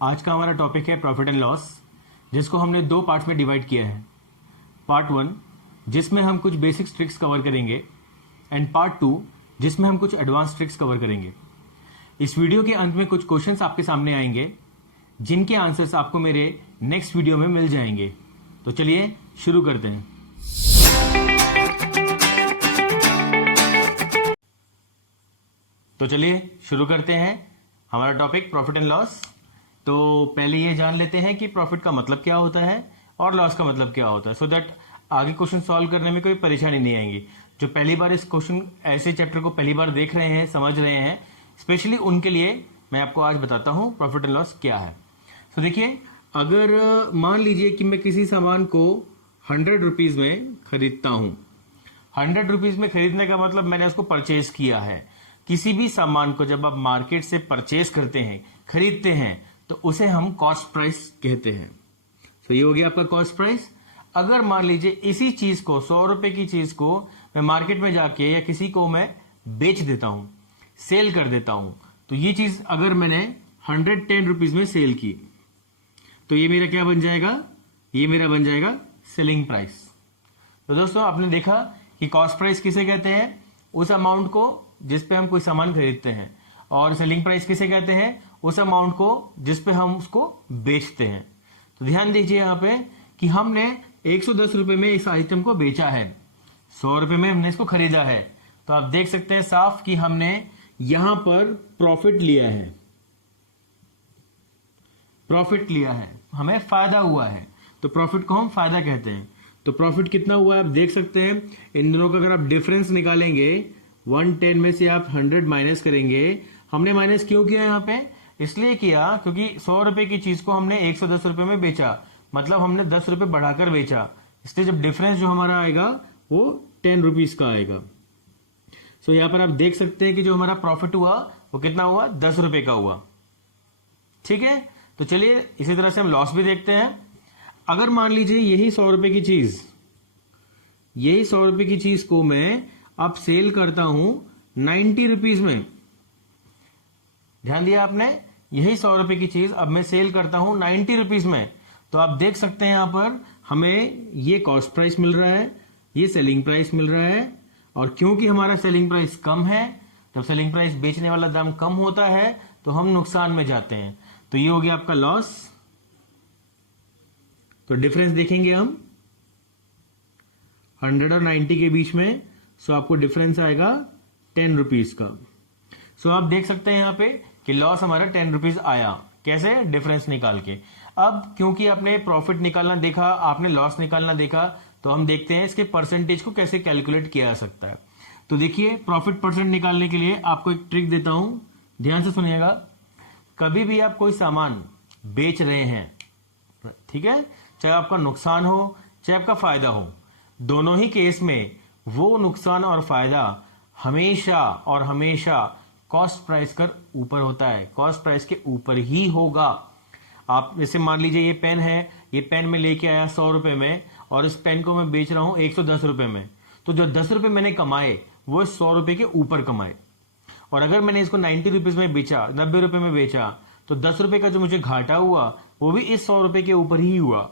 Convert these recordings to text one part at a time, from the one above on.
आज का हमारा टॉपिक है प्रॉफिट एंड लॉस, जिसको हमने दो पार्ट्स में डिवाइड किया है। पार्ट 1 जिसमें हम कुछ बेसिक ट्रिक्स कवर करेंगे एंड पार्ट 2 जिसमें हम कुछ एडवांस ट्रिक्स कवर करेंगे। इस वीडियो के अंत में कुछ क्वेश्चंस आपके सामने आएंगे जिनके आंसर्स आपको मेरे नेक्स्ट वीडियो में मिल जाएंगे। तो चलिए शुरू करते हैं। हमारा टॉपिक प्रॉफिट एंड लॉस। तो पहले ये जान लेते हैं कि प्रॉफिट का मतलब क्या होता है और लॉस का मतलब क्या होता है, सो दैट आगे क्वेश्चन सॉल्व करने में कोई परेशानी नहीं आएगी। जो पहली बार इस क्वेश्चन ऐसे चैप्टर को पहली बार देख रहे हैं, समझ रहे हैं, स्पेशली उनके लिए मैं आपको आज बताता हूं प्रॉफिट एंड लॉस क्या है। तो देखिए, अगर मान लीजिए कि मैं किसी सामान को 100 रुपीज में खरीदता हूं। 100 रुपीज में खरीदने का मतलब मैंने उसको परचेज किया है। किसी भी सामान को जब आप मार्केट से परचेज करते हैं, खरीदते हैं, तो उसे हम कॉस्ट प्राइस कहते हैं। तो ये हो गया आपका कॉस्ट प्राइस। अगर मान लीजिए इसी चीज को 100 रुपए की चीज को मैं मार्केट में जाके या किसी को मैं बेच देता हूं, सेल कर देता हूं, तो ये चीज अगर मैंने 110 रुपीज में सेल की, तो ये मेरा क्या बन जाएगा? ये मेरा बन जाएगा सेलिंग प्राइस। तो दोस्तों, आपने देखा कि कॉस्ट प्राइस किसे कहते हैं? उस अमाउंट को जिस पे हम कोई सामान खरीदते हैं। और सेलिंग प्राइस किसे कहते हैं? उस अमाउंट को जिस पे हम उसको बेचते हैं। तो ध्यान दीजिए यहां पे कि हमने 110 रुपए में इस आइटम को बेचा है, 100 रुपए में हमने इसको खरीदा है। तो आप देख सकते हैं साफ कि हमने यहां पर प्रॉफिट लिया है, प्रॉफिट लिया है, हमें फायदा हुआ है। तो प्रॉफिट को हम फायदा कहते हैं। तो प्रॉफिट कितना हुआ है आप देख सकते हैं। इन दोनों का अगर आप डिफरेंस निकालेंगे, 110 में से आप 100 माइनस करेंगे। हमने माइनस क्यों किया यहाँ पे? इसलिए किया क्योंकि 100 रुपए की चीज को हमने 110 रुपए में बेचा, मतलब हमने 10 रुपए बढ़ाकर बेचा। इसलिए जब डिफरेंस जो हमारा आएगा वो 10 रुपीज का आएगा। सो यहाँ पर आप देख सकते हैं कि जो हमारा प्रॉफिट हुआ वो कितना हुआ? 10 रुपए का हुआ। ठीक है, तो चलिए इसी तरह से हम लॉस भी देखते हैं। अगर मान लीजिए यही 100 रुपए की चीज, यही 100 रुपए की चीज को मैं अब सेल करता हूं 90 रुपीज में। ध्यान दिया आपने? यही 100 रुपए की चीज अब मैं सेल करता हूं 90 रुपीज में। तो आप देख सकते हैं यहां पर हमें ये कॉस्ट प्राइस मिल रहा है, ये सेलिंग प्राइस मिल रहा है। और क्योंकि हमारा सेलिंग प्राइस कम है, जब सेलिंग प्राइस बेचने वाला दाम कम होता है तो हम नुकसान में जाते हैं। तो ये हो गया आपका लॉस। तो डिफरेंस देखेंगे हम 100 और 90 के बीच में। सो आपको डिफरेंस आएगा 10 रुपीज का। सो आप देख सकते हैं यहां पे कि लॉस हमारा 10 रुपीज आया। कैसे? डिफरेंस निकाल के। अब क्योंकि आपने प्रॉफिट निकालना देखा, आपने लॉस निकालना देखा, तो हम देखते हैं इसके परसेंटेज को कैसे कैलकुलेट किया जा सकता है। तो देखिए, प्रॉफिट परसेंट निकालने के लिए आपको एक ट्रिक देता हूं, ध्यान से सुनिएगा। कभी भी आप कोई सामान बेच रहे हैं, ठीक है, चाहे आपका नुकसान हो चाहे आपका फायदा हो, दोनों ही केस में वो नुकसान और फायदा हमेशा और हमेशा कॉस्ट प्राइस कर ऊपर होता है, कॉस्ट प्राइस के ऊपर ही होगा। आप जैसे मान लीजिए ये पेन है, ये पेन में लेके आया 100 रुपए में और इस पेन को मैं बेच रहा हूं 110 रुपए में। तो जो 10 रुपए मैंने कमाए वो 100 रुपए के ऊपर कमाए। और अगर मैंने इसको 90 रुपीज में बेचा, 90 रुपए में बेचा, तो 10 रुपए का जो मुझे घाटा हुआ वो भी इस 100 रुपए के ऊपर ही हुआ।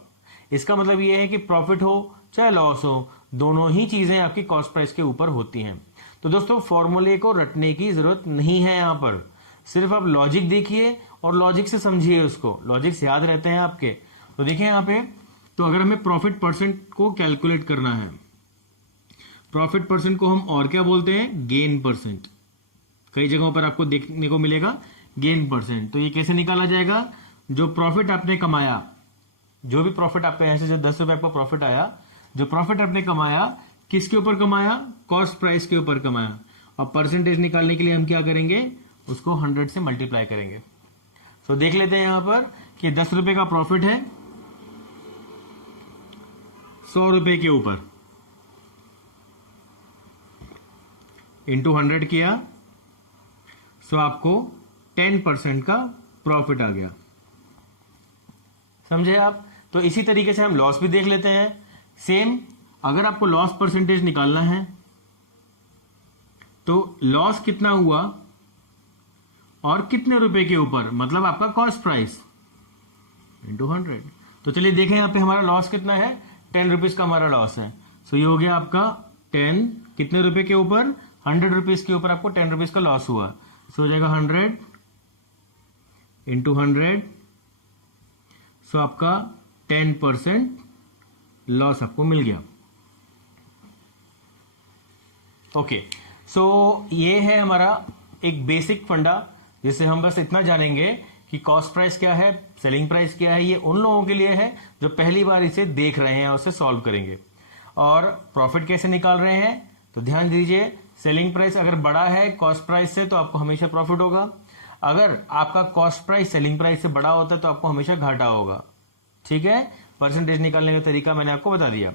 इसका मतलब ये है कि प्रॉफिट हो चाहे लॉस हो, दोनों ही चीजें आपकी कॉस्ट प्राइस के ऊपर होती हैं। तो दोस्तों, फॉर्मूले को रटने की जरूरत नहीं है यहां पर। सिर्फ आप लॉजिक देखिए और लॉजिक से समझिए उसको। लॉजिक्स याद रहते हैं आपके। तो देखिए यहां पे, तो अगर हमें प्रॉफिट परसेंट को कैलकुलेट करना है, प्रॉफिट परसेंट को हम और क्या बोलते हैं? Gain percent. कई जगहों पर आपको देखने को मिलेगा गेन परसेंट। तो ये कैसे निकाला जाएगा? जो प्रॉफिट आपने कमाया, जो भी प्रॉफिट आपका यहां से जो 10 रुपए आपका प्रॉफिट आया, जो प्रॉफिट आपने कमाया किसके ऊपर कमाया? कॉस्ट प्राइस के ऊपर कमाया। और परसेंटेज निकालने के लिए हम क्या करेंगे? उसको 100 से मल्टीप्लाई करेंगे। तो देख लेते हैं यहां पर कि 10 रुपए का प्रॉफिट है 100 रुपए के ऊपर, इंटू 100 किया, सो आपको 10% का प्रॉफिट आ गया। समझे आप? तो इसी तरीके से हम लॉस भी देख लेते हैं। सेम, अगर आपको लॉस परसेंटेज निकालना है तो लॉस कितना हुआ और कितने रुपए के ऊपर, मतलब आपका कॉस्ट प्राइस। इंटू 100। तो चलिए देखें यहाँ पे हमारा लॉस कितना है, 10 रुपीज का हमारा लॉस है। सो ये हो गया आपका 10 कितने रुपए के ऊपर, 100 रुपीज के ऊपर आपको 10 रुपीज का लॉस हुआ। सो हो जाएगा 100 इंटू 100। सो आपका 10% लॉस आपको मिल गया। ओके, सो ये है हमारा एक बेसिक फंडा, जिससे हम बस इतना जानेंगे कि कॉस्ट प्राइस क्या है, सेलिंग प्राइस क्या है। ये उन लोगों के लिए है जो पहली बार इसे देख रहे हैं और उसे सॉल्व करेंगे। और प्रॉफिट कैसे निकाल रहे हैं, तो ध्यान दीजिए, सेलिंग प्राइस अगर बड़ा है कॉस्ट प्राइस से तो आपको हमेशा प्रॉफिट होगा। अगर आपका कॉस्ट प्राइस सेलिंग प्राइस से बड़ा होता है तो आपको हमेशा घाटा होगा। ठीक है, परसेंटेज निकालने का तरीका मैंने आपको बता दिया।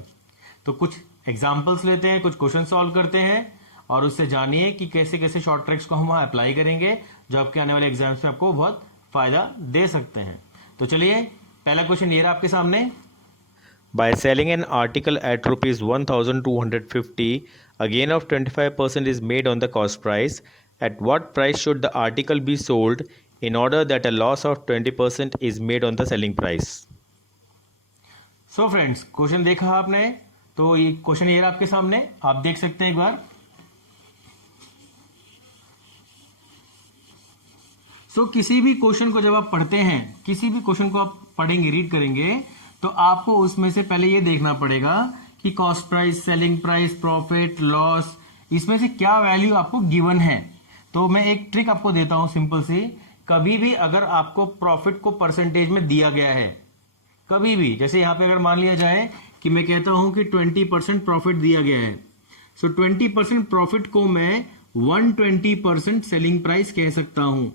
तो कुछ एग्जाम्पल्स लेते हैं, कुछ क्वेश्चन सॉल्व करते हैं और उससे जानिए कि कैसे कैसे शॉर्ट ट्रिक्स को हम अप्लाई करेंगे जो आपके आने वाले एग्जाम्स में आपको बहुत फायदा दे सकते हैं। तो चलिए पहला क्वेश्चन ये रहा आपके सामने। By selling an article at rupees 1250, a gain of 25% is made on the cost price. At what price should the article be sold in order that a loss of 20% is made on the selling price? So friends, question देखा आपने, तो ये question ये रहा आपके सामने, आप देख सकते हैं एक बार। सो किसी भी क्वेश्चन को जब आप पढ़ते हैं, किसी भी क्वेश्चन को आप पढ़ेंगे, रीड करेंगे, तो आपको उसमें से पहले ये देखना पड़ेगा कि cost price, selling price, profit, loss, इसमें से क्या वैल्यू आपको गिवन है। तो मैं एक ट्रिक आपको देता हूं सिंपल सी। कभी भी अगर आपको प्रॉफिट को परसेंटेज में दिया गया है, कभी भी, जैसे यहां पे अगर मान लिया जाए कि मैं कहता हूं कि 20% प्रॉफिट दिया गया है, सो 20% प्रॉफिट को मैं 120% सेलिंग प्राइस कह सकता हूं,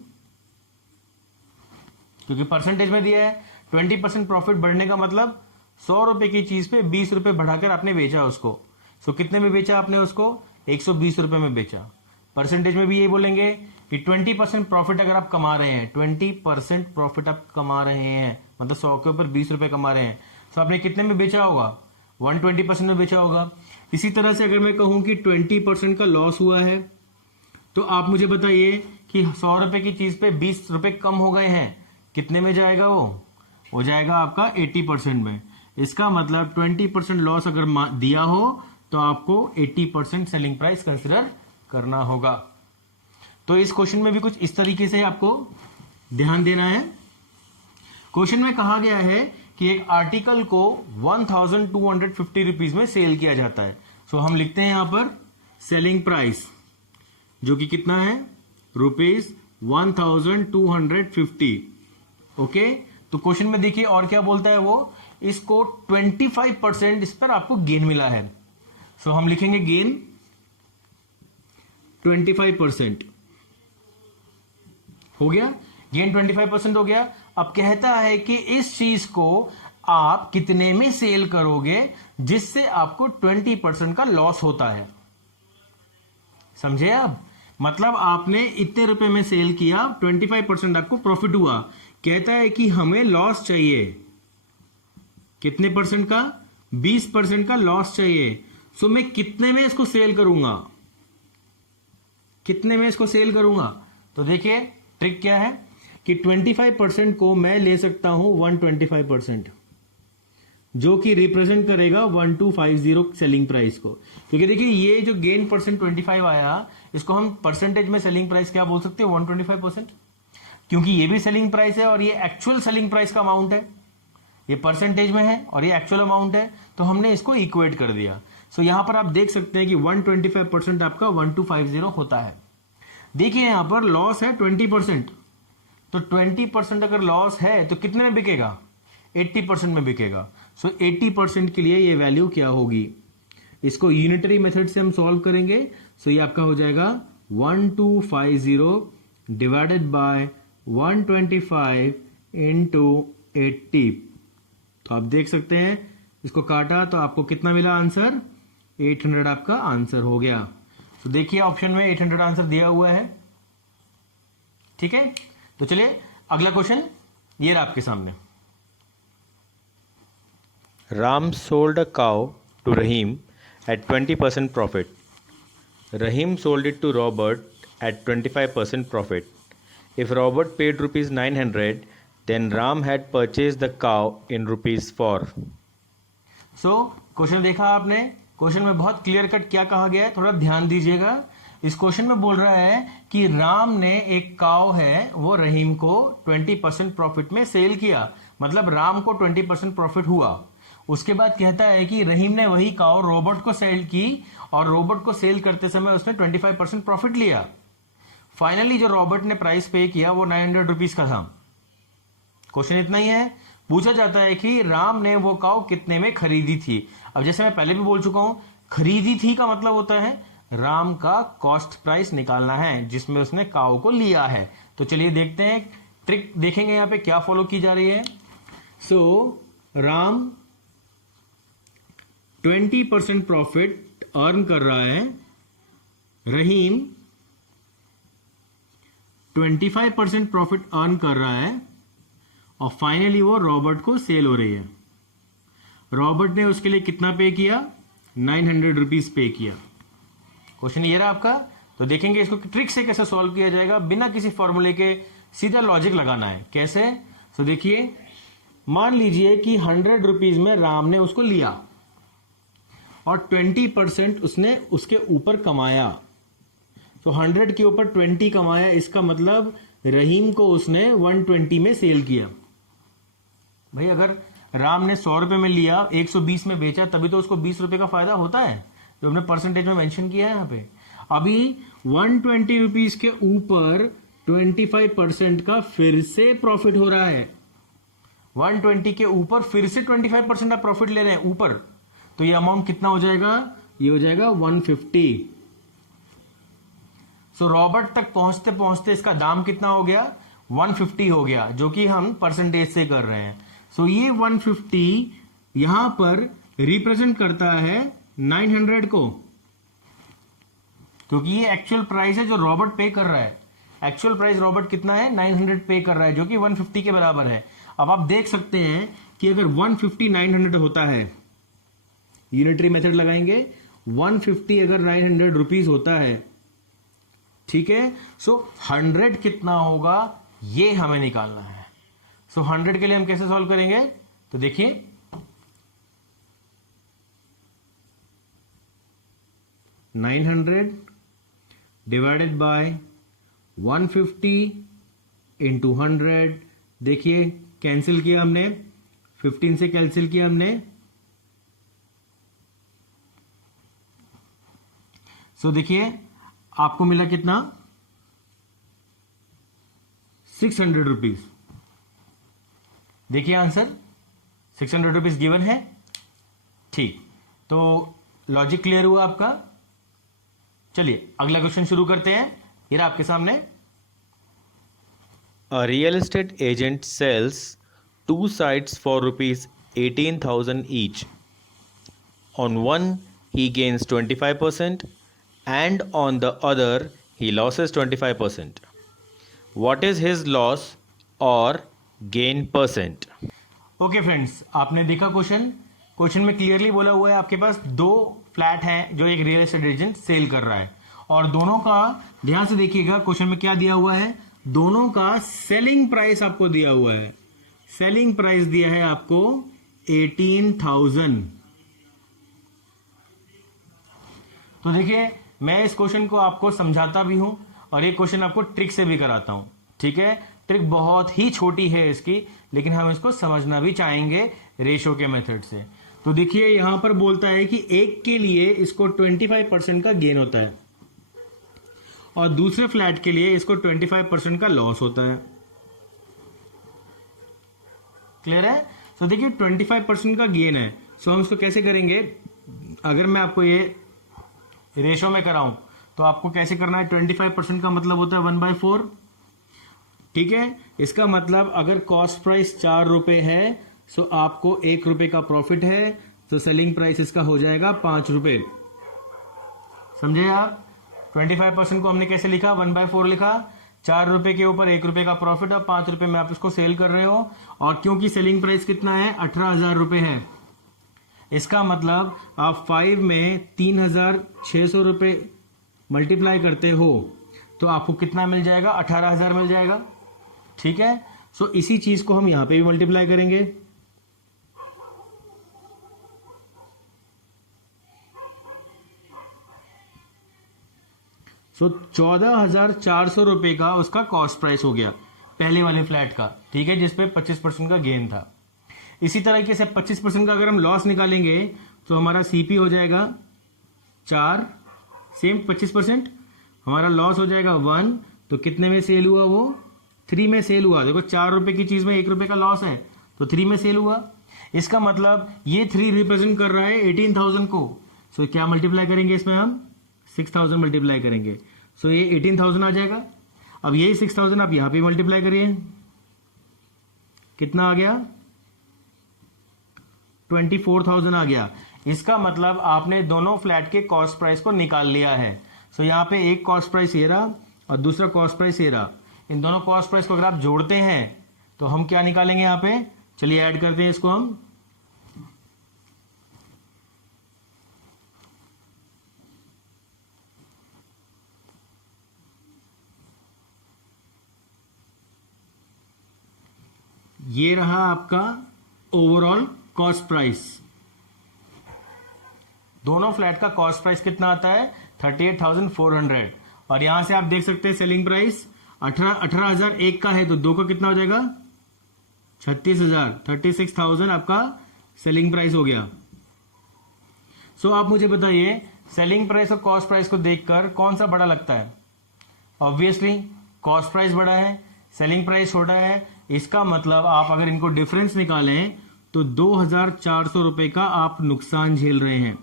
क्योंकि परसेंटेज में दिया है। 20% प्रॉफिट बढ़ने का मतलब 100 रुपए की चीज पे 20 रुपए बढ़ाकर आपने बेचा उसको। सो कितने में बेचा आपने उसको, 120 रुपए में बेचा। परसेंटेज में भी यही बोलेंगे कि 20% प्रॉफिट अगर आप कमा रहे हैं, 20% प्रॉफिट आप कमा रहे हैं, मतलब 100 के ऊपर 20 रुपए कमा रहे हैं, तो आपने कितने में बेचा होगा, 120% में बेचा होगा। इसी तरह से अगर मैं कहूं कि 20% का लॉस हुआ है, तो आप मुझे बताइए कि 100 रुपए की चीज पे 20 रुपए कम हो गए हैं, कितने में जाएगा वो हो जाएगा आपका 80% में। इसका मतलब 20% लॉस अगर दिया हो तो आपको 80% सेलिंग प्राइस कंसिडर करना होगा। तो इस क्वेश्चन में भी कुछ इस तरीके से आपको ध्यान देना है। क्वेश्चन में कहा गया है कि एक आर्टिकल को 1250 रुपीज में सेल किया जाता है। सो हम लिखते हैं यहां पर सेलिंग प्राइस, जो कि कितना है, रुपीज 1250। ओके, तो क्वेश्चन में देखिए और क्या बोलता है वो, इसको 25% इस पर आपको गेन मिला है। सो हम लिखेंगे गेन 25%। हो गया, गेन 25% हो गया। अब कहता है कि इस चीज को आप कितने में सेल करोगे जिससे आपको 20% का लॉस होता है। समझे आप, मतलब आपने इतने रुपए में सेल किया, 25% आपको प्रॉफिट हुआ। कहता है कि हमें लॉस चाहिए, कितने परसेंट का, 20% का लॉस चाहिए। सो मैं कितने में इसको सेल करूंगा, कितने में इसको सेल करूंगा। तो देखिए ट्रिक क्या है कि 25% को मैं ले सकता हूं 125%, जो कि रिप्रेजेंट करेगा 1250 सेलिंग प्राइस को। क्योंकि देखिए ये जो गेन परसेंट 25 आया, इसको हम परसेंटेज में सेलिंग प्राइस क्या बोल सकते हैं, 125%, क्योंकि ये भी सेलिंग प्राइस है और ये एक्चुअल सेलिंग प्राइस का अमाउंट है। ये परसेंटेज में है और ये एक्चुअल अमाउंट है, तो हमने इसको इक्वेट कर दिया। सो यहां पर आप देख सकते हैं कि 125% आपका 1250 होता है। देखिए यहां पर लॉस है 20%, तो 20% अगर लॉस है तो कितने में बिकेगा, 80% में बिकेगा। सो 80% के लिए ये वैल्यू क्या होगी, इसको यूनिटरी मेथड से हम सॉल्व करेंगे। सो ये आपका हो जाएगा 1250 डिवाइडेड बाय 125 इंटू 80। तो आप देख सकते हैं इसको काटा तो आपको कितना मिला आंसर, 800 आपका आंसर हो गया। तो देखिए ऑप्शन में 800 आंसर दिया हुआ है। ठीक है, तो चलिए अगला क्वेश्चन ये रहा आपके सामने। Ram sold a cow to Rahim at 20% profit. Rahim sold it to Robert at 25% profit. If Robert paid rupees 900, Then Ram had purchased the cow in rupees 4. So question देखा आपने, क्वेश्चन में बहुत clear cut क्या कहा गया है, थोड़ा ध्यान दीजिएगा। इस क्वेश्चन में बोल रहा है कि राम ने एक काव है वो रहीम को 20% प्रॉफिट में सेल किया, मतलब राम को 20% प्रॉफिट हुआ। उसके बाद कहता है कि रहीम ने वही काव रॉबर्ट को सेल की और रॉबर्ट को सेल करते समय उसने 25% प्रॉफिट लिया। फाइनली जो रॉबर्ट ने प्राइस पे किया वो 900 रुपीज का था। क्वेश्चन इतना ही है। पूछा जाता है कि राम ने वो काव कितने में खरीदी थी। अब जैसे मैं पहले भी बोल चुका हूं, खरीदी थी का मतलब होता है राम का कॉस्ट प्राइस निकालना है जिसमें उसने काव को लिया है। तो चलिए देखते हैं, ट्रिक देखेंगे यहां पे क्या फॉलो की जा रही है। सो राम 20% प्रॉफिट अर्न कर रहा है, रहीम 25% प्रॉफिट अर्न कर रहा है और फाइनली वो रॉबर्ट को सेल हो रही है। रॉबर्ट ने उसके लिए कितना पे किया? 900 रुपीज पे किया। क्वेश्चन ये रहा आपका। तो देखेंगे इसको ट्रिक से कैसे सॉल्व किया जाएगा, बिना किसी फॉर्मूले के सीधा लॉजिक लगाना है। कैसे? तो देखिए, मान लीजिए कि 100 रुपीज में राम ने उसको लिया और 20% उसने उसके ऊपर कमाया। तो 100 के ऊपर 20 कमाया, इसका मतलब रहीम को उसने 120 में सेल किया। भाई अगर राम ने 100 रुपए में लिया, 120 में बेचा, तभी तो उसको 20 रुपए का फायदा होता है, जो हमने परसेंटेज में मेंशन किया है यहाँ पे। अभी 120 रुपीज के ऊपर 25% का फिर से प्रॉफिट हो रहा है। 120 के ऊपर फिर से 25% आप प्रॉफिट ले रहे हैं ऊपर, तो ये अमाउंट कितना हो जाएगा? ये हो जाएगा 150। सो रॉबर्ट तक पहुंचते पहुंचते इसका दाम कितना हो गया? 150 हो गया, जो कि हम परसेंटेज से कर रहे हैं। सो ये 150 यहां पर रिप्रेजेंट करता है 900 को, क्योंकि ये एक्चुअल प्राइस है जो रॉबर्ट पे कर रहा है। एक्चुअल प्राइस रॉबर्ट कितना है? 900 पे कर रहा है, जो कि 150 के बराबर है। अब आप देख सकते हैं कि अगर 150 900 होता है, यूनिटरी मेथड लगाएंगे, 150 अगर 900 रुपीज होता है, ठीक है, सो 100 कितना होगा ये हमें निकालना है। सो 100 के लिए हम कैसे सॉल्व करेंगे? तो देखिए, $900 डिवाइडेड बाय 150 इंटू 100। देखिए कैंसिल किया हमने, 15 से कैंसिल किया हमने। सो देखिए आपको मिला कितना? 600 रुपीज। देखिए आंसर 600 रुपीज गिवन है। ठीक, तो लॉजिक क्लियर हुआ आपका। चलिए अगला क्वेश्चन शुरू करते हैं। ये रहा आपके सामने। A real estate agent sells 2 sites for rupees 18,000 each. On one, he gains 25%, and on the other, he loses 25%. What is his loss or gain percent? Okay friends, आपने देखा क्वेश्चन। क्वेश्चन में क्लियरली बोला हुआ है आपके पास 2 flat हैं जो एक रियल एस्टेट एजेंट सेल कर रहा है, और दोनों का ध्यान से देखिएगा क्वेश्चन में क्या दिया हुआ है। दोनों का सेलिंग प्राइस आपको दिया हुआ है। सेलिंग प्राइस दिया है आपको 18,000। तो देखिए, मैं इस क्वेश्चन को आपको समझाता भी हूं और ये क्वेश्चन आपको ट्रिक से भी कराता हूं। ठीक है, ट्रिक बहुत ही छोटी है इसकी, लेकिन हम इसको समझना भी चाहेंगे रेशो के मेथड से। तो देखिए यहां पर बोलता है कि एक के लिए इसको 25% का गेन होता है और दूसरे फ्लैट के लिए इसको 25% का लॉस होता है। क्लियर है? तो देखिए 25% का गेन है, सो हम इसको कैसे करेंगे? अगर मैं आपको ये रेशो में कराऊं तो आपको कैसे करना है? 25% का मतलब होता है 1/4। ठीक है, इसका मतलब अगर कॉस्ट प्राइस 4 रुपए है, सो आपको 1 रुपए का प्रॉफिट है, तो सेलिंग प्राइस इसका हो जाएगा 5 रुपए। समझे आप? 25% को हमने कैसे लिखा? 1/4 लिखा। 4 रुपए के ऊपर 1 रुपए का प्रॉफिट और 5 रुपए में आप इसको सेल कर रहे हो, और क्योंकि सेलिंग प्राइस कितना है? 18,000 रुपए है, इसका मतलब आप 5 में 3,600 रुपए मल्टीप्लाई करते हो तो आपको कितना मिल जाएगा? 18,000 मिल जाएगा। ठीक है, सो इसी चीज को हम यहां पे भी मल्टीप्लाई करेंगे। सो 14,400 रुपए का उसका कॉस्ट प्राइस हो गया पहले वाले फ्लैट का, ठीक है, जिसपे 25% का गेन था। इसी तरीके से 25% का अगर हम लॉस निकालेंगे तो हमारा सीपी हो जाएगा 4, सेम 25%, हमारा लॉस हो जाएगा 1, तो कितने में सेल हुआ वो 3 में सेल हुआ। देखो 4 रुपए की चीज में 1 रुपए का लॉस है तो 3 में सेल हुआ। इसका मतलब ये 3 रिप्रेजेंट कर रहा है 18,000 को। सो क्या मल्टीप्लाई करेंगे इसमें हम 6,000 मल्टीप्लाई करेंगे, सो ये 18,000 आ जाएगा। अब यही 6,000 आप यहां पे मल्टीप्लाई करिए, कितना आ गया 24,000 आ गया। इसका मतलब आपने दोनों फ्लैट के कॉस्ट प्राइस को निकाल लिया है। सो यहां पे एक कॉस्ट प्राइस ये रहा और दूसरा कॉस्ट प्राइस ये रहा। इन दोनों कॉस्ट प्राइस को अगर आप जोड़ते हैं तो हम क्या निकालेंगे यहां पे, चलिए ऐड करते हैं इसको हम। ये रहा आपका ओवरऑल कॉस्ट प्राइस। दोनों फ्लैट का कॉस्ट प्राइस कितना आता है 38,400, और यहां से आप देख सकते हैं सेलिंग प्राइस 18,001 का है तो 2 का कितना हो जाएगा 36,000, 36,000 आपका सेलिंग प्राइस हो गया। सो आप मुझे बताइए सेलिंग प्राइस और कॉस्ट प्राइस को देखकर कौन सा बड़ा लगता है। ऑब्वियसली कॉस्ट प्राइस बड़ा है, सेलिंग प्राइस छोटा है। इसका मतलब आप अगर इनको डिफरेंस निकालें तो 2,400 रुपए का आप नुकसान झेल रहे हैं।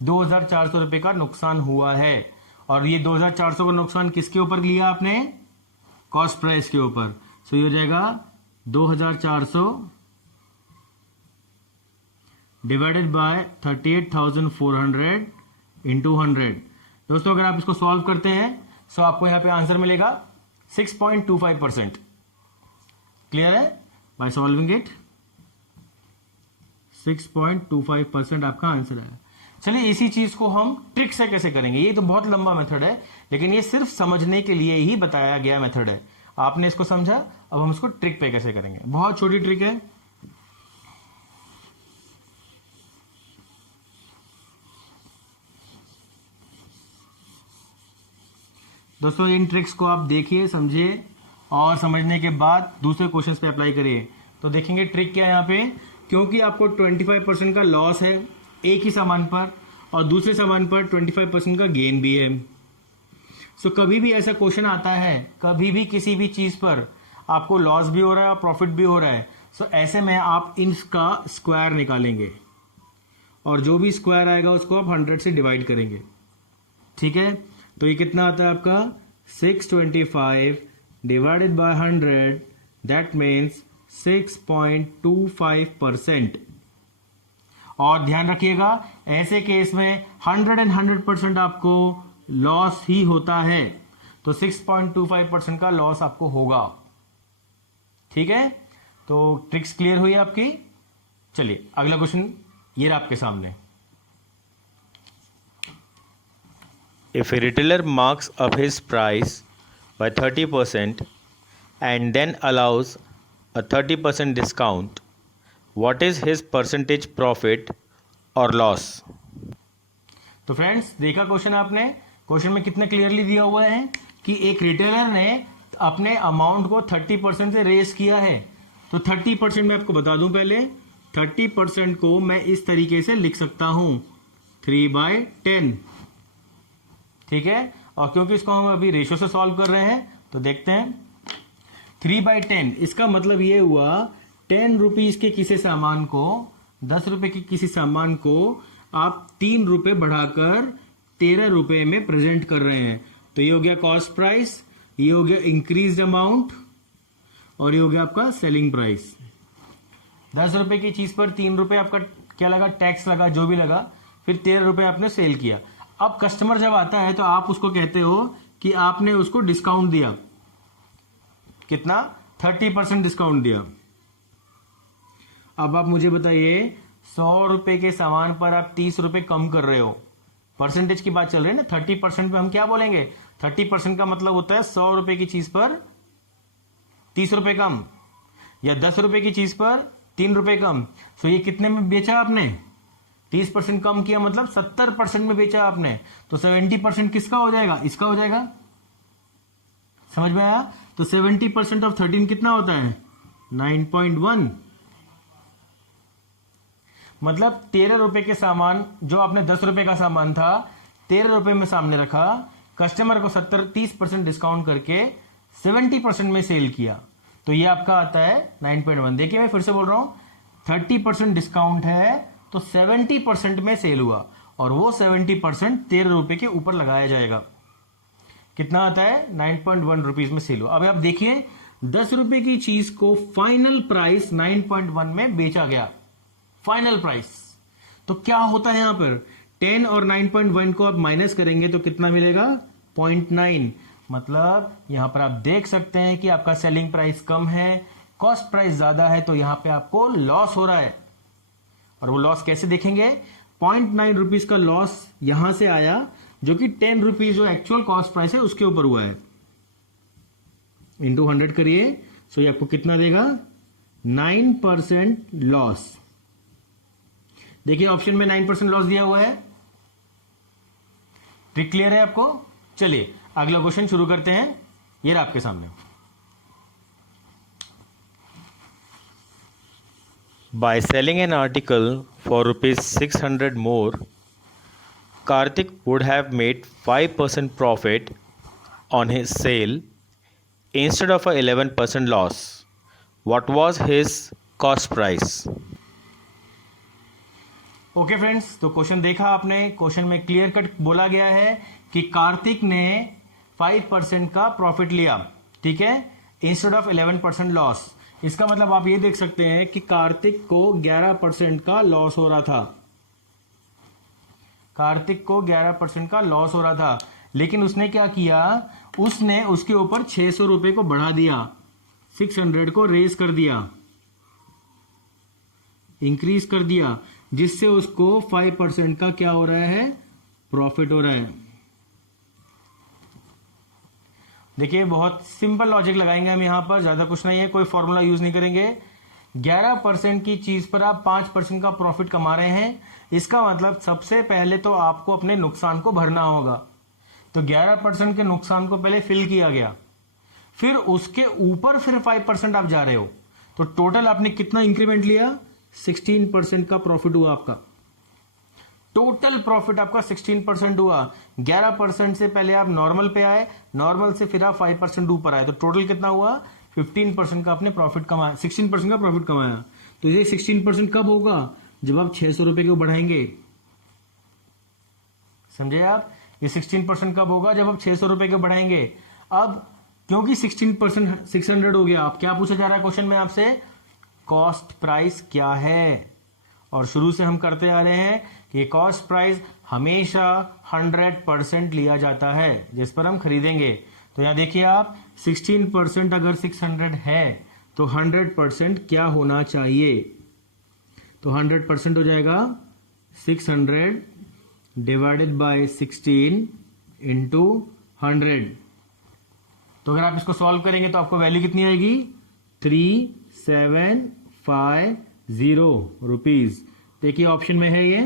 2,400 रुपए का नुकसान हुआ है, और ये 2,400 का नुकसान किसके ऊपर लिया आपने, कॉस्ट प्राइस के ऊपर। सो ये हो जाएगा 2,400 डिवाइडेड बाय 38,400 इंटू 100। दोस्तों अगर आप इसको सॉल्व करते हैं तो आपको यहां पे आंसर मिलेगा 6.25%। क्लियर है, बाय सॉल्विंग इट 6.25% आपका आंसर है। चलिए इसी चीज को हम ट्रिक से कैसे करेंगे, ये तो बहुत लंबा मेथड है लेकिन ये सिर्फ समझने के लिए ही बताया गया मेथड है। आपने इसको समझा, अब हम इसको ट्रिक पे कैसे करेंगे। बहुत छोटी ट्रिक है। दोस्तों इन ट्रिक्स को आप देखिए, समझिए और समझने के बाद दूसरे क्वेश्चंस पे अप्लाई करिए। तो देखेंगे ट्रिक क्या है यहाँ पे, क्योंकि आपको 25% का लॉस है एक ही सामान पर और दूसरे सामान पर 25% का गेन भी है। सो कभी भी ऐसा क्वेश्चन आता है, कभी भी किसी भी चीज पर आपको लॉस भी हो रहा है और प्रॉफिट भी हो रहा है, सो ऐसे में आप इनका स्क्वायर निकालेंगे और जो भी स्क्वायर आएगा उसको आप 100 से डिवाइड करेंगे। ठीक है, तो ये कितना आता है आपका 625 डिवाइडेड बाय 100, दैट मीन्स 6.25%। और ध्यान रखिएगा ऐसे केस में 100% आपको लॉस ही होता है, तो 6.25% का लॉस आपको होगा। ठीक है, तो ट्रिक्स क्लियर हुई आपकी। चलिए अगला क्वेश्चन ये रहा आपके सामने। If a retailer marks up his price by 30% and then allows a 30% discount, what is his percentage profit or loss? तो फ्रेंड्स देखा क्वेश्चन आपने, क्वेश्चन में कितना क्लियरली दिया हुआ है कि एक रिटेलर ने अपने अमाउंट को 30% से रेस किया है। तो 30% मैं आपको बता दूं, पहले 30% को मैं इस तरीके से लिख सकता हूं 3/10। ठीक है, और क्योंकि इसको हम अभी रेशो से सॉल्व कर रहे हैं तो देखते हैं 3/10। इसका मतलब ये हुआ 10 रुपीज के किसी सामान को, 10 रुपए के किसी सामान को आप 3 रुपए बढ़ाकर 13 रुपए में प्रेजेंट कर रहे हैं। तो ये हो गया कॉस्ट प्राइस, ये हो गया इंक्रीज्ड अमाउंट और ये हो गया आपका सेलिंग प्राइस। 10 रुपए की चीज पर 3 रुपए आपका क्या लगा, टैक्स लगा, जो भी लगा, फिर 13 रुपए आपने सेल किया। अब कस्टमर जब आता है तो आप उसको कहते हो कि आपने उसको डिस्काउंट दिया, कितना 30% डिस्काउंट दिया। अब आप मुझे बताइए 100 रुपए के सामान पर आप 30 रुपए कम कर रहे हो, परसेंटेज की बात चल रही है ना। 30% पे हम क्या बोलेंगे, 30% का मतलब होता है 100 रुपए की चीज पर 30 रुपए कम। या 10 रुपए की चीज पर 3 रुपए कम, सो ये कितने में बेचा आपने? 30% कम किया, मतलब 70% में बेचा आपने, तो 70% किसका हो जाएगा? इसका हो जाएगा। समझ में आया? तो 70% ऑफ 13 कितना होता है? 9.1। मतलब 13 रुपए के सामान जो आपने 10 रुपए का सामान था 13 रुपए में सामने रखा, कस्टमर को 30% डिस्काउंट करके 70% में सेल किया, तो ये आपका आता है 9.1। देखिए मैं फिर से बोल रहा हूं, 30% डिस्काउंट है तो 70% में सेल हुआ, और वो 70% 13 रुपए के ऊपर लगाया जाएगा। कितना आता है? 9.1 रुपीज में सेल हुआ। अब आप देखिए 10 रुपए की चीज को फाइनल प्राइस 9.1 में बेचा गया, फाइनल प्राइस। तो क्या होता है यहां पर? 10 और 9.1 को आप माइनस करेंगे तो कितना मिलेगा? 0.9। मतलब यहां पर आप देख सकते हैं कि आपका सेलिंग प्राइस कम है, कॉस्ट प्राइस ज्यादा है, तो यहां पे आपको लॉस हो रहा है। और वो लॉस कैसे देखेंगे? 0.9 रुपीज का लॉस यहां से आया, जो कि 10 रुपीज जो एक्चुअल कॉस्ट प्राइस है उसके ऊपर हुआ है, इंटू 100 करिए, सो ये आपको कितना देगा? 9% लॉस। देखिए ऑप्शन में 9% लॉस दिया हुआ है। ट्रिक क्लियर है आपको? चलिए अगला क्वेश्चन शुरू करते हैं। ये रहा आपके सामने। By selling an article for rupees 600 more, Karthik would have made 5% profit on his sale instead of a 11% loss. What was his cost price? Okay friends, तो क्वेश्चन देखा आपने। क्वेश्चन में क्लियर कट बोला गया है कि कार्तिक ने 5% का प्रॉफिट लिया, ठीक है, इंस्टेड ऑफ 11% लॉस। इसका मतलब आप ये देख सकते हैं कि कार्तिक को 11% का लॉस हो रहा था। कार्तिक को 11% का लॉस हो रहा था, लेकिन उसने क्या किया? उसने उसके ऊपर 600 रुपए को बढ़ा दिया, 600 को रेज कर दिया, इंक्रीज कर दिया, जिससे उसको 5% का क्या हो रहा है? प्रॉफिट हो रहा है। देखिए बहुत सिंपल लॉजिक लगाएंगे हम यहां पर, ज्यादा कुछ नहीं है, कोई फॉर्मूला यूज नहीं करेंगे। 11% की चीज पर आप 5% का प्रॉफिट कमा रहे हैं, इसका मतलब सबसे पहले तो आपको अपने नुकसान को भरना होगा। तो 11% के नुकसान को पहले फिल किया गया, फिर उसके ऊपर फिर 5% आप जा रहे हो, तो टोटल आपने कितना इंक्रीमेंट लिया? 16% का प्रॉफिट हुआ आपका। टोटल प्रॉफिट आपका 16% हुआ। 11% से पहले आप नॉर्मल पे आए, नॉर्मल से फिर आप 5% ऊपर आए, तो टोटल कितना हुआ? 15% का आपने प्रॉफिट कमाया, 16% का प्रॉफिट कमाया। तो ये 16% कब होगा? जब आप 600 रुपए को बढ़ाएंगे। समझे आप? ये 16% कब होगा? जब आप 600 रुपए को बढ़ाएंगे। अब क्योंकि 16% 600 हो गया, आप क्या पूछा जा रहा है क्वेश्चन में आपसे? कॉस्ट प्राइस क्या है? और शुरू से हम करते आ रहे हैं कि कॉस्ट प्राइस हमेशा 100% लिया जाता है जिस पर हम खरीदेंगे। तो यहां देखिए आप, 16% अगर 600 है तो 100% क्या होना चाहिए? तो 100% हो जाएगा 600 डिवाइडेड बाय 16 इंटू 100। तो अगर आप इसको सॉल्व करेंगे तो आपको वैल्यू कितनी आएगी? 3750 रुपीज। देखिए ऑप्शन में है ये।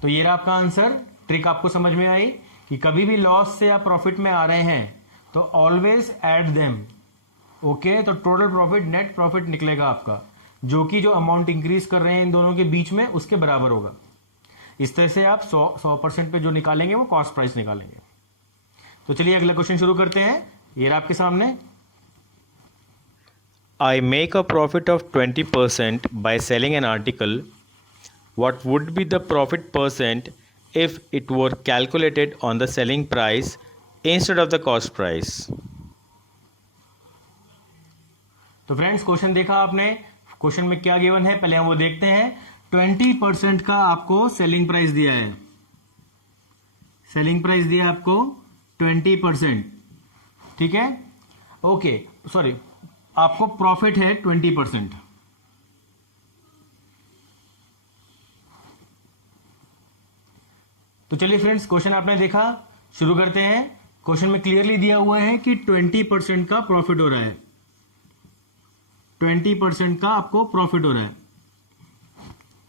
तो ये रहा आपका आंसर। ट्रिक आपको समझ में आई कि कभी भी लॉस से या प्रॉफिट में आ रहे हैं तो ऑलवेज ऐड देम। ओके, तो टोटल प्रॉफिट नेट प्रॉफिट निकलेगा आपका, जो कि जो अमाउंट इंक्रीज कर रहे हैं इन दोनों के बीच में उसके बराबर होगा। इस तरह से आप 100% पे जो निकालेंगे वो कॉस्ट प्राइस निकालेंगे। तो चलिए अगला क्वेश्चन शुरू करते हैं। ये रहा आपके सामने। I make a profit of 20% by selling an article. What would be the profit percent if it were calculated on the selling price instead of the cost price? तो फ्रेंड्स क्वेश्चन देखा आपने। क्वेश्चन में क्या given है पहले हम वो देखते हैं। 20% का आपको सेलिंग प्राइस दिया है, सेलिंग प्राइस दिया आपको 20%, ठीक है। ओके सॉरी, आपको प्रॉफिट है 20%। तो चलिए फ्रेंड्स क्वेश्चन आपने देखा, शुरू करते हैं। क्वेश्चन में क्लियरली दिया हुआ है कि 20% का प्रॉफिट हो रहा है। 20% का आपको प्रॉफिट हो रहा है,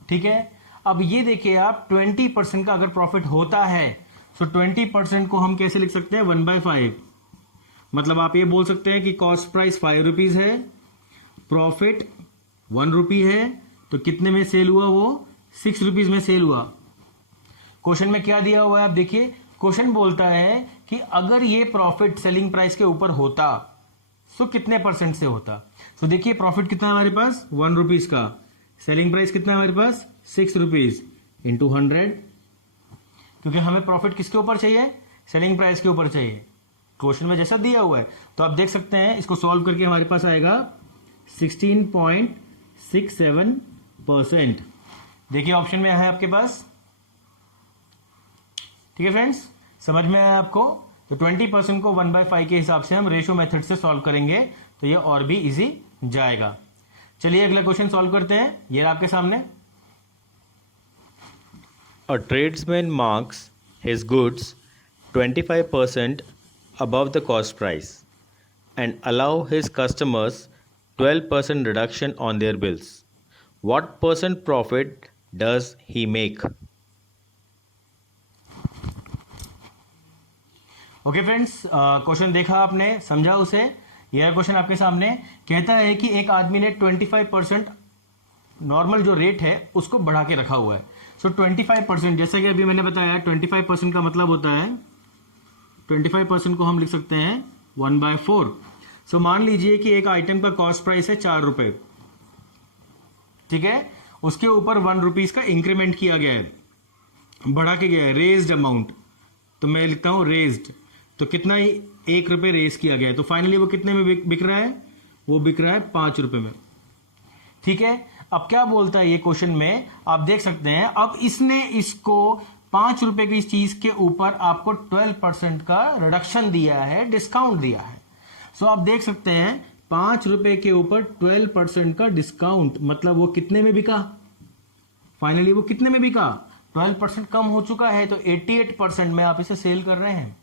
ठीक है। अब ये देखिए आप 20% का अगर प्रॉफिट होता है तो 20% को हम कैसे लिख सकते हैं, 1/5। मतलब आप ये बोल सकते हैं कि कॉस्ट प्राइस 5 रुपीज है, प्रॉफिट 1 रुपी है, तो कितने में सेल हुआ, वो 6 रुपीज में सेल हुआ। क्वेश्चन में क्या दिया हुआ है आप देखिए, क्वेश्चन बोलता है कि अगर ये प्रॉफिट सेलिंग प्राइस के ऊपर होता तो कितने परसेंट से होता। तो देखिए प्रॉफिट कितना है हमारे पास, 1 रुपीज का, सेलिंग प्राइस कितना है हमारे पास, 6 रुपीज इंटू 100, क्योंकि हमें प्रॉफिट किसके ऊपर चाहिए, सेलिंग प्राइस के ऊपर चाहिए, क्वेश्चन में जैसा दिया हुआ है। तो आप देख सकते हैं इसको सॉल्व करके हमारे पास आएगा 16.67%। देखिए ऑप्शन में है आपके पास, ठीक है फ्रेंड्स, समझ में आया आपको। तो 20% को 1/5 के हिसाब से हम रेशियो मेथड से सॉल्व करेंगे तो ये और भी इजी जाएगा। चलिए अगला क्वेश्चन सॉल्व करते हैं, ये आपके सामने। A tradesman marks his goods 25% above the cost price and allow his customers 12% reduction on their bills. What percent profit does he make? Okay friends, question देखा आपने, समझा उसे। यह क्वेश्चन आपके सामने कहता है कि एक आदमी ने 25% नॉर्मल जो रेट है उसको बढ़ा के रखा हुआ है। सो 25%, जैसा कि अभी मैंने बताया 25% का मतलब होता है, 25% को हम लिख सकते हैं 1/4। सो मान लीजिए कि एक आइटम का कॉस्ट प्राइस है 4 रुपए, ठीक है, उसके ऊपर 1 रुपीज का इंक्रीमेंट किया गया है, बढ़ा के गया है, रेज्ड अमाउंट। तो मैं लिखता हूं रेज्ड, तो कितना ही 1 रुपए रेज किया गया है, तो फाइनली वो कितने में बिक रहा है, वो बिक रहा है 5 रुपए में, ठीक है। अब क्या बोलता है ये क्वेश्चन में, आप देख सकते हैं, अब इसने इसको 5 रुपए की चीज के ऊपर आपको 12% का रिडक्शन दिया है, डिस्काउंट दिया है। सो आप देख सकते हैं 5 रुपए के ऊपर 12% का डिस्काउंट, मतलब वो कितने में बिका, फाइनली वो कितने में बिका, 12% कम हो चुका है, तो 88% में आप इसे सेल कर रहे हैं।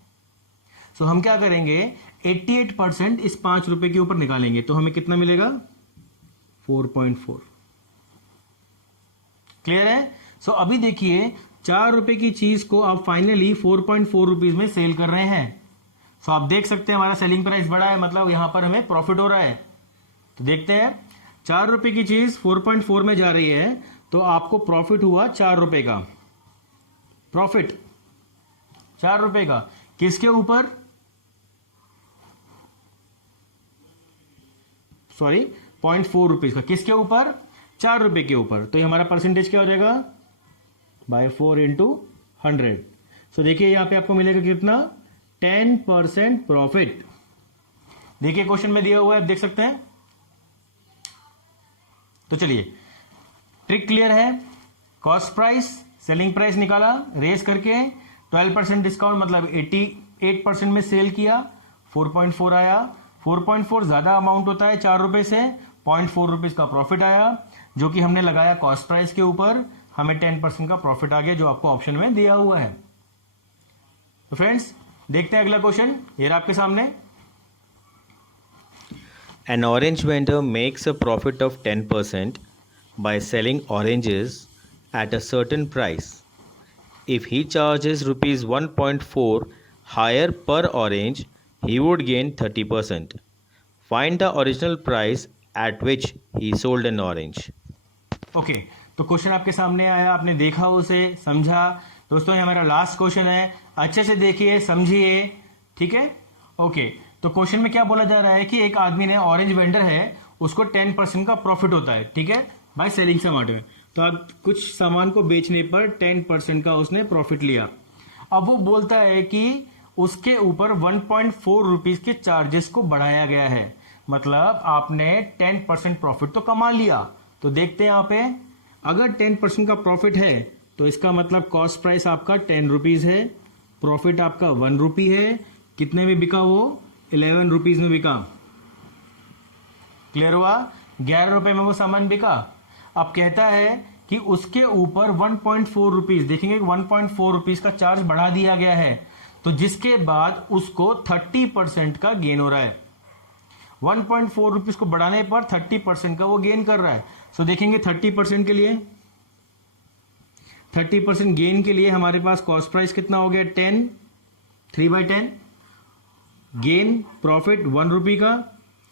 सो हम क्या करेंगे, 88% इस 5 रुपए के ऊपर निकालेंगे, तो हमें कितना मिलेगा, 4.4। क्लियर है। सो अभी देखिए 4 रुपए की चीज को आप फाइनली 4.4 रुपीज में सेल कर रहे हैं। सो आप देख सकते हैं हमारा सेलिंग प्राइस बढ़ा है, मतलब यहां पर हमें प्रॉफिट हो रहा है। तो देखते हैं, 4 रुपए की चीज 4.4 में जा रही है, तो आपको प्रॉफिट हुआ 4 रुपए का, प्रॉफिट 4 रुपए का, किसके ऊपर, सॉरी 0.4 रुपीज का, किसके ऊपर, 4 रुपए के ऊपर। तो ये हमारा परसेंटेज क्या हो जाएगा, बाय 4 इंटू 100। सो देखिए यहां पे आपको मिलेगा कितना, 10% प्रॉफिट। देखिए क्वेश्चन में दिया हुआ है, आप देख सकते हैं। तो चलिए ट्रिक क्लियर है, कॉस्ट प्राइस सेलिंग प्राइस निकाला, रेस करके 12% डिस्काउंट मतलब 88% में सेल किया, 4.4 आया। 4.4 ज्यादा अमाउंट होता है 4 रुपए से, 0.4 रुपीज का प्रॉफिट आया, जो कि हमने लगाया कॉस्ट प्राइस के ऊपर, हमें 10% का प्रॉफिट आ गया, जो आपको ऑप्शन में दिया हुआ है। तो फ्रेंड्स देखते हैं अगला क्वेश्चन, ये रहा आपके सामने। An orange vendor makes a profit of 10% by selling oranges at a certain price. If he charges rupees 1.4 higher per orange, he would gain 30%. Find the original price at which he sold an orange. Okay, तो question आपके सामने आया, आपने देखा उसे, समझा। दोस्तों ये हमारा लास्ट क्वेश्चन है, अच्छे से देखिए समझिए, ठीक है। ओके, तो क्वेश्चन में क्या बोला जा रहा है कि एक आदमी ने, ऑरेंज वेंडर है, उसको 10% का प्रॉफिट होता है, ठीक है, बाय सेलिंग सम आइटम। तो अब कुछ सामान को बेचने पर 10% का उसने प्रॉफिट लिया। अब वो बोलता है कि उसके ऊपर 1.4 रुपीज के चार्जेस को बढ़ाया गया है, मतलब आपने 10% प्रॉफिट तो कमा लिया। तो देखते हैं यहाँ पे, अगर 10% का प्रॉफिट है तो इसका मतलब कॉस्ट प्राइस आपका 10 रुपीज है, प्रॉफिट आपका 1 रुपी है, कितने में बिका वो, 11 रुपीज में बिका। क्लियर हुआ, 11 रुपए में वो सामान बिका। अब कहता है कि उसके ऊपर 1.4 रुपीज, देखेंगे 1.4 रुपीज का चार्ज बढ़ा दिया गया है, तो जिसके बाद उसको 30% का गेन हो रहा है। 1.4 रुपीज को बढ़ाने पर 30% का वो गेन कर रहा है। सो देखेंगे 30% के लिए, 30% गेन के लिए हमारे पास कॉस्ट प्राइस कितना हो गया 10, 3/10, गेन प्रॉफिट 1 रुपी का,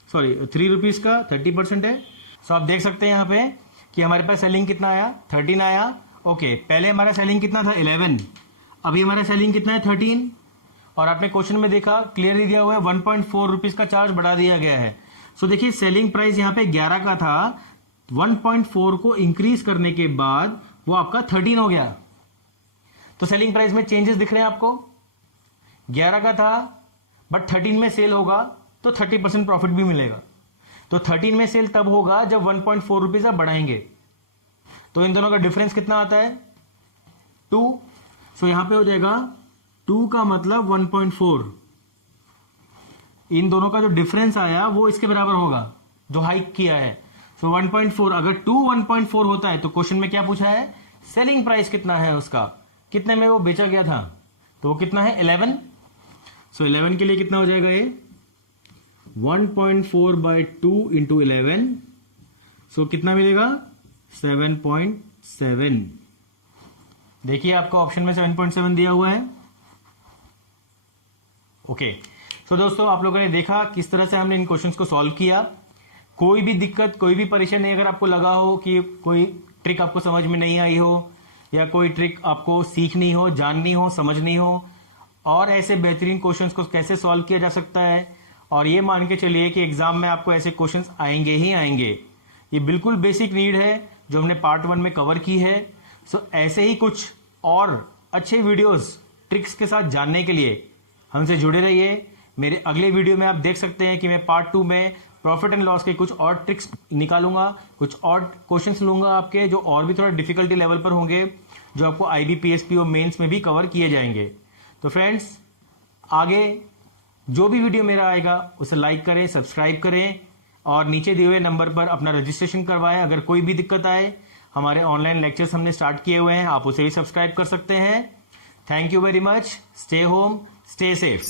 सॉरी 3 रुपीज का, 30% है। सो आप देख सकते हैं यहाँ पे कि हमारे पास सेलिंग कितना आया 13 आया। ओके, पहले हमारा सेलिंग कितना था 11, अभी हमारा सेलिंग कितना है 13, और आपने क्वेश्चन में देखा क्लियरली दिया हुआ है 1.4 रुपीज का चार्ज बढ़ा दिया गया है। सो देखिए सेलिंग प्राइस यहाँ पे 11 का था, 1.4 को इंक्रीज करने के बाद वो आपका 13 हो गया। तो सेलिंग प्राइस में चेंजेस दिख रहे हैं आपको, 11 का था बट 13 में सेल होगा तो 30% प्रॉफिट भी मिलेगा। तो 13 में सेल तब होगा जब 1.4 रुपीज आप बढ़ाएंगे। तो इन दोनों का डिफरेंस कितना आता है 2। सो यहां पे हो जाएगा 2 का मतलब 1.4, इन दोनों का जो डिफरेंस आया वो इसके बराबर होगा जो हाइक किया है। सो 1.4, अगर 2 1.4 होता है तो क्वेश्चन में क्या पूछा है सेलिंग प्राइस कितना है उसका, कितने में वो बेचा गया था, तो वो कितना है 11। सो 11 के लिए कितना हो जाएगा ये 1.4/2 इंटू 11, सो कितना मिलेगा 7.7। देखिए आपका ऑप्शन में 7.7 दिया हुआ है। ओके, सो दोस्तों आप लोगों ने देखा किस तरह से हमने इन क्वेश्चंस को सॉल्व किया। कोई भी दिक्कत, कोई भी परेशानी अगर आपको लगा हो कि कोई ट्रिक आपको समझ में नहीं आई हो, या कोई ट्रिक आपको सीखनी हो, जाननी हो, समझनी हो, और ऐसे बेहतरीन क्वेश्चंस को कैसे सॉल्व किया जा सकता है, और ये मान के चलिए कि एग्जाम में आपको ऐसे क्वेश्चंस आएंगे ही आएंगे। ये बिल्कुल बेसिक नीड है जो हमने पार्ट 1 में कवर की है। सो ऐसे ही कुछ और अच्छे वीडियोस ट्रिक्स के साथ जानने के लिए हमसे जुड़े रहिए। मेरे अगले वीडियो में आप देख सकते हैं कि मैं पार्ट 2 में प्रॉफिट एंड लॉस के कुछ और ट्रिक्स निकालूंगा, कुछ और क्वेश्चंस लूंगा आपके जो और भी थोड़ा डिफिकल्टी लेवल पर होंगे, जो आपको IBPSP और मेंस में भी कवर किए जाएंगे। तो फ्रेंड्स आगे जो भी वीडियो मेरा आएगा उसे लाइक करें, सब्सक्राइब करें, और नीचे दिए हुए नंबर पर अपना रजिस्ट्रेशन करवाएं। अगर कोई भी दिक्कत आए, हमारे ऑनलाइन लेक्चर्स हमने स्टार्ट किए हुए हैं, आप उसे भी सब्सक्राइब कर सकते हैं। Thank you very much. Stay home, stay safe.